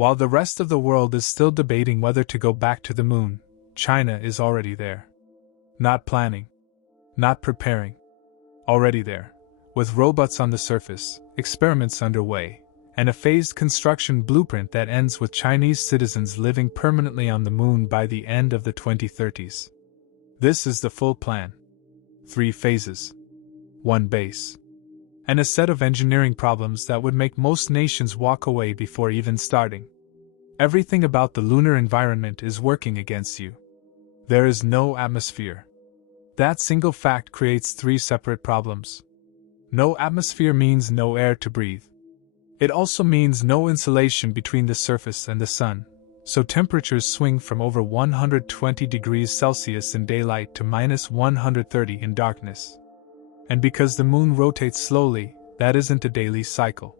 While the rest of the world is still debating whether to go back to the moon, China is already there. Not planning. Not preparing. Already there. With robots on the surface, experiments underway, and a phased construction blueprint that ends with Chinese citizens living permanently on the moon by the end of the 2030s. This is the full plan. 3 phases. 1 base. And a set of engineering problems that would make most nations walk away before even starting. Everything about the lunar environment is working against you. There is no atmosphere. That single fact creates 3 separate problems. No atmosphere means no air to breathe. It also means no insulation between the surface and the sun, so temperatures swing from over 120 degrees Celsius in daylight to minus 130 in darkness. And because the moon rotates slowly, that isn't a daily cycle.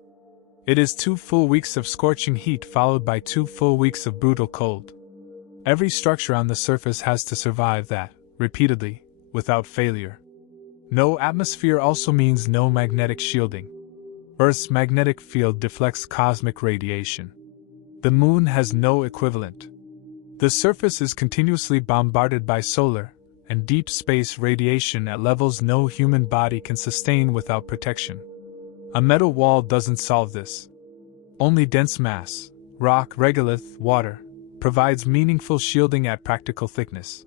It is 2 full weeks of scorching heat followed by 2 full weeks of brutal cold. Every structure on the surface has to survive that, repeatedly, without failure. No atmosphere also means no magnetic shielding. Earth's magnetic field deflects cosmic radiation. The moon has no equivalent. The surface is continuously bombarded by solar and deep space radiation at levels no human body can sustain without protection. A metal wall doesn't solve this. Only dense mass, rock, regolith, water, provides meaningful shielding at practical thickness.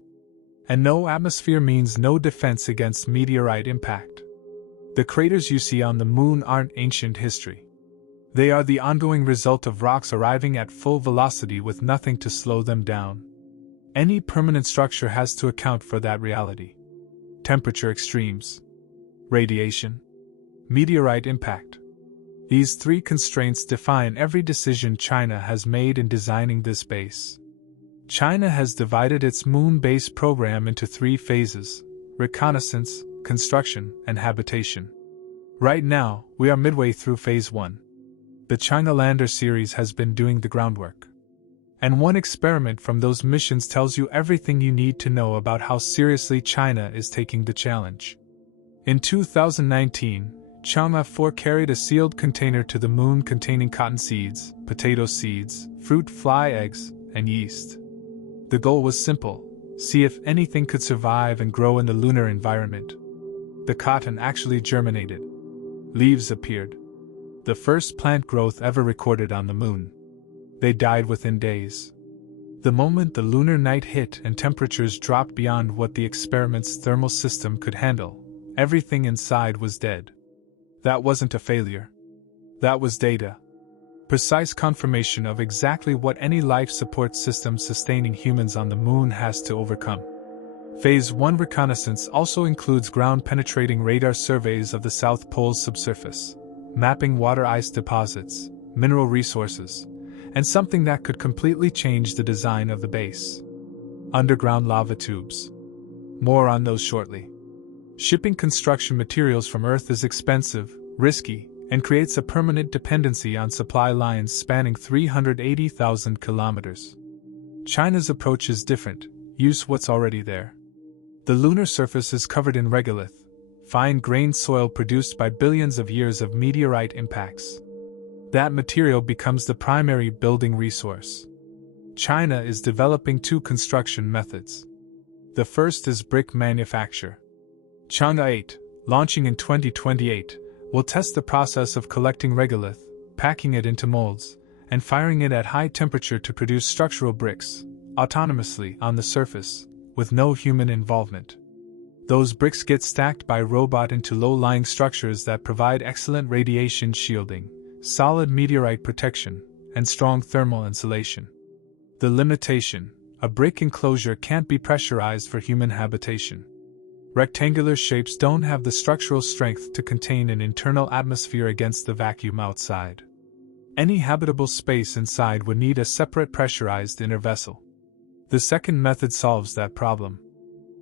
And no atmosphere means no defense against meteorite impact. The craters you see on the moon aren't ancient history. They are the ongoing result of rocks arriving at full velocity with nothing to slow them down. Any permanent structure has to account for that reality. Temperature extremes, radiation, meteorite impact. These 3 constraints define every decision China has made in designing this base. China has divided its moon base program into 3 phases: reconnaissance, construction, and habitation. Right now, we are midway through phase 1. The China Lander series has been doing the groundwork. And one experiment from those missions tells you everything you need to know about how seriously China is taking the challenge. In 2019, Chang'e 4 carried a sealed container to the moon containing cotton seeds, potato seeds, fruit fly eggs, and yeast. The goal was simple: see if anything could survive and grow in the lunar environment. The cotton actually germinated. Leaves appeared. The first plant growth ever recorded on the moon. They died within days. The moment the lunar night hit and temperatures dropped beyond what the experiment's thermal system could handle, everything inside was dead. That wasn't a failure. That was data. Precise confirmation of exactly what any life support system sustaining humans on the moon has to overcome. Phase 1 reconnaissance also includes ground-penetrating radar surveys of the South Pole's subsurface, mapping water ice deposits, mineral resources, and something that could completely change the design of the base: underground lava tubes. More on those shortly. Shipping construction materials from Earth is expensive, risky, and creates a permanent dependency on supply lines spanning 380,000 kilometers. China's approach is different: use what's already there. The lunar surface is covered in regolith, fine-grained soil produced by billions of years of meteorite impacts. That material becomes the primary building resource. China is developing 2 construction methods. The first is brick manufacture. Chang'e 8, launching in 2028, will test the process of collecting regolith, packing it into molds, and firing it at high temperature to produce structural bricks, autonomously on the surface, with no human involvement. Those bricks get stacked by robot into low-lying structures that provide excellent radiation shielding, solid meteorite protection, and strong thermal insulation. The limitation: a brick enclosure can't be pressurized for human habitation. Rectangular shapes don't have the structural strength to contain an internal atmosphere against the vacuum outside. Any habitable space inside would need a separate pressurized inner vessel. The second method solves that problem.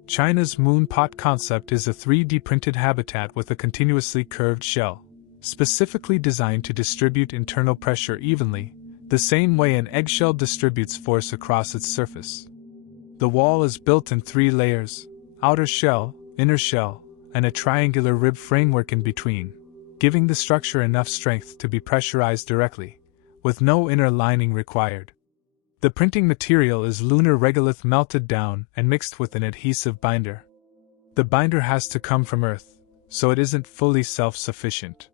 China's moon pot concept is a 3D printed habitat with a continuously curved shell, specifically designed to distribute internal pressure evenly, the same way an eggshell distributes force across its surface. The wall is built in 3 layers: outer shell, inner shell, and a triangular rib framework in between, giving the structure enough strength to be pressurized directly, with no inner lining required. The printing material is lunar regolith melted down and mixed with an adhesive binder. The binder has to come from Earth, so it isn't fully self-sufficient.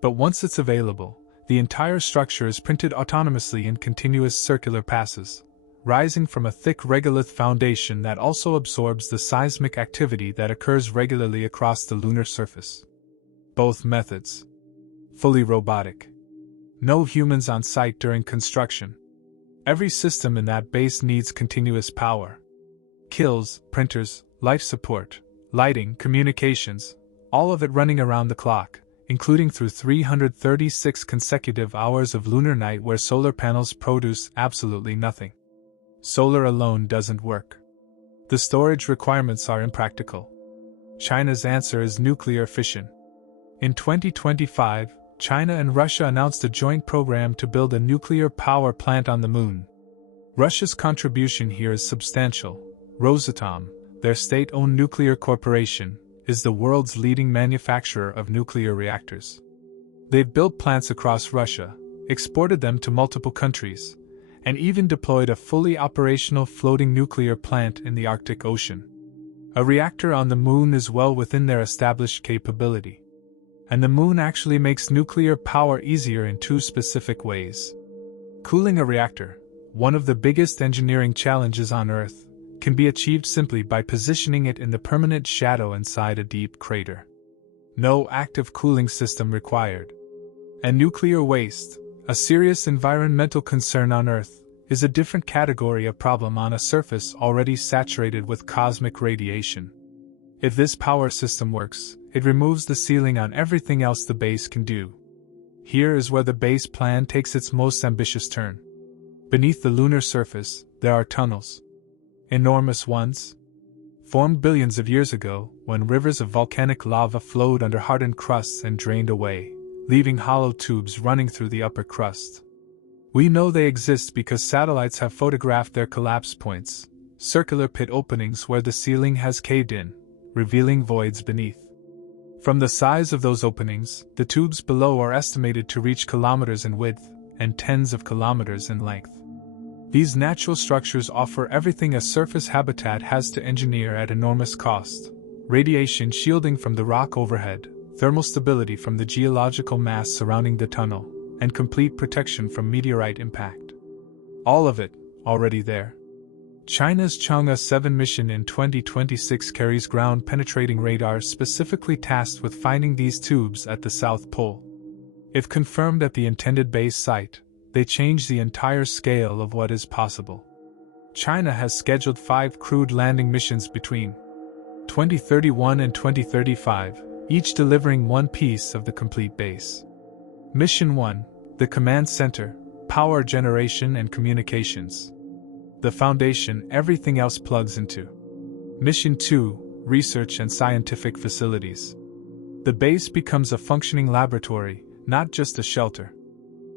But once it's available, the entire structure is printed autonomously in continuous circular passes, rising from a thick regolith foundation that also absorbs the seismic activity that occurs regularly across the lunar surface. Both methods. Fully robotic. No humans on site during construction. Every system in that base needs continuous power. Kilns, printers, life support, lighting, communications, all of it running around the clock, including through 336 consecutive hours of lunar night where solar panels produce absolutely nothing. Solar alone doesn't work. The storage requirements are impractical. China's answer is nuclear fission. In 2025, China and Russia announced a joint program to build a nuclear power plant on the Moon. Russia's contribution here is substantial. Rosatom, their state-owned nuclear corporation, is the world's leading manufacturer of nuclear reactors. They've built plants across Russia, exported them to multiple countries, and even deployed a fully operational floating nuclear plant in the Arctic Ocean. A reactor on the Moon is well within their established capability. And the Moon actually makes nuclear power easier in two specific ways. Cooling a reactor, one of the biggest engineering challenges on Earth, can be achieved simply by positioning it in the permanent shadow inside a deep crater. No active cooling system required. And nuclear waste, a serious environmental concern on Earth, is a different category of problem on a surface already saturated with cosmic radiation. If this power system works, it removes the ceiling on everything else the base can do. Here is where the base plan takes its most ambitious turn. Beneath the lunar surface, there are tunnels. Enormous ones. Formed billions of years ago, when rivers of volcanic lava flowed under hardened crusts and drained away, leaving hollow tubes running through the upper crust. We know they exist because satellites have photographed their collapse points, circular pit openings where the ceiling has caved in, revealing voids beneath. From the size of those openings, the tubes below are estimated to reach kilometers in width and tens of kilometers in length. These natural structures offer everything a surface habitat has to engineer at enormous cost: radiation shielding from the rock overhead, thermal stability from the geological mass surrounding the tunnel, and complete protection from meteorite impact. All of it, already there. China's Chang'e 7 mission in 2026 carries ground-penetrating radar specifically tasked with finding these tubes at the South Pole. If confirmed at the intended base site, they change the entire scale of what is possible. China has scheduled 5 crewed landing missions between 2031 and 2035, each delivering one piece of the complete base. Mission 1, the Command Center, Power Generation and Communications. The foundation everything else plugs into. Mission 2, Research and Scientific Facilities. The base becomes a functioning laboratory, not just a shelter.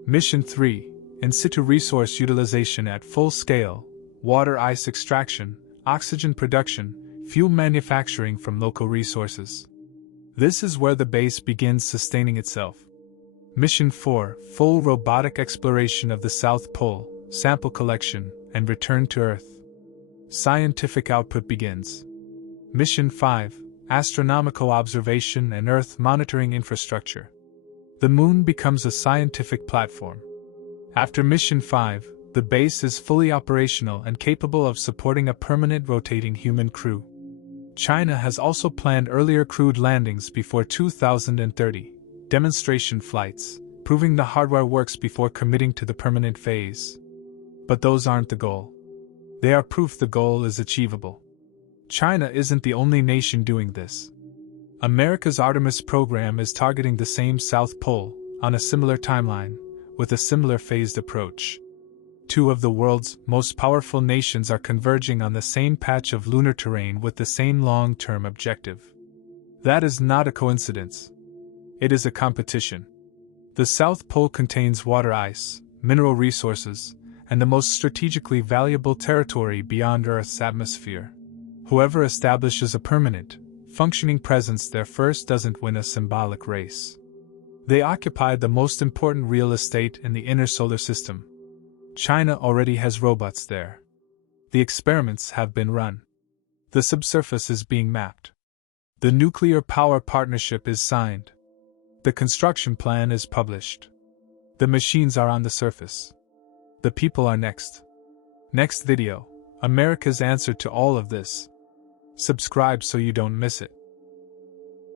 Mission 3, In situ resource utilization at full scale, water ice extraction, oxygen production, fuel manufacturing from local resources. This is where the base begins sustaining itself. Mission 4, Full robotic exploration of the South Pole, sample collection, and return to Earth. Scientific output begins. Mission 5, Astronomical observation and Earth monitoring infrastructure. The Moon becomes a scientific platform. After Mission 5, the base is fully operational and capable of supporting a permanent rotating human crew. China has also planned earlier crewed landings before 2030, demonstration flights, proving the hardware works before committing to the permanent phase. But those aren't the goal. They are proof the goal is achievable. China isn't the only nation doing this. America's Artemis program is targeting the same South Pole, on a similar timeline, with a similar phased approach. 2 of the world's most powerful nations are converging on the same patch of lunar terrain with the same long-term objective. That is not a coincidence. It is a competition. The South Pole contains water ice, mineral resources, and the most strategically valuable territory beyond Earth's atmosphere. Whoever establishes a permanent, functioning presence there first doesn't win a symbolic race. They occupy the most important real estate in the inner solar system. China already has robots there. The experiments have been run. The subsurface is being mapped. The nuclear power partnership is signed. The construction plan is published. The machines are on the surface. The people are next. Next video, America's answer to all of this. Subscribe so you don't miss it.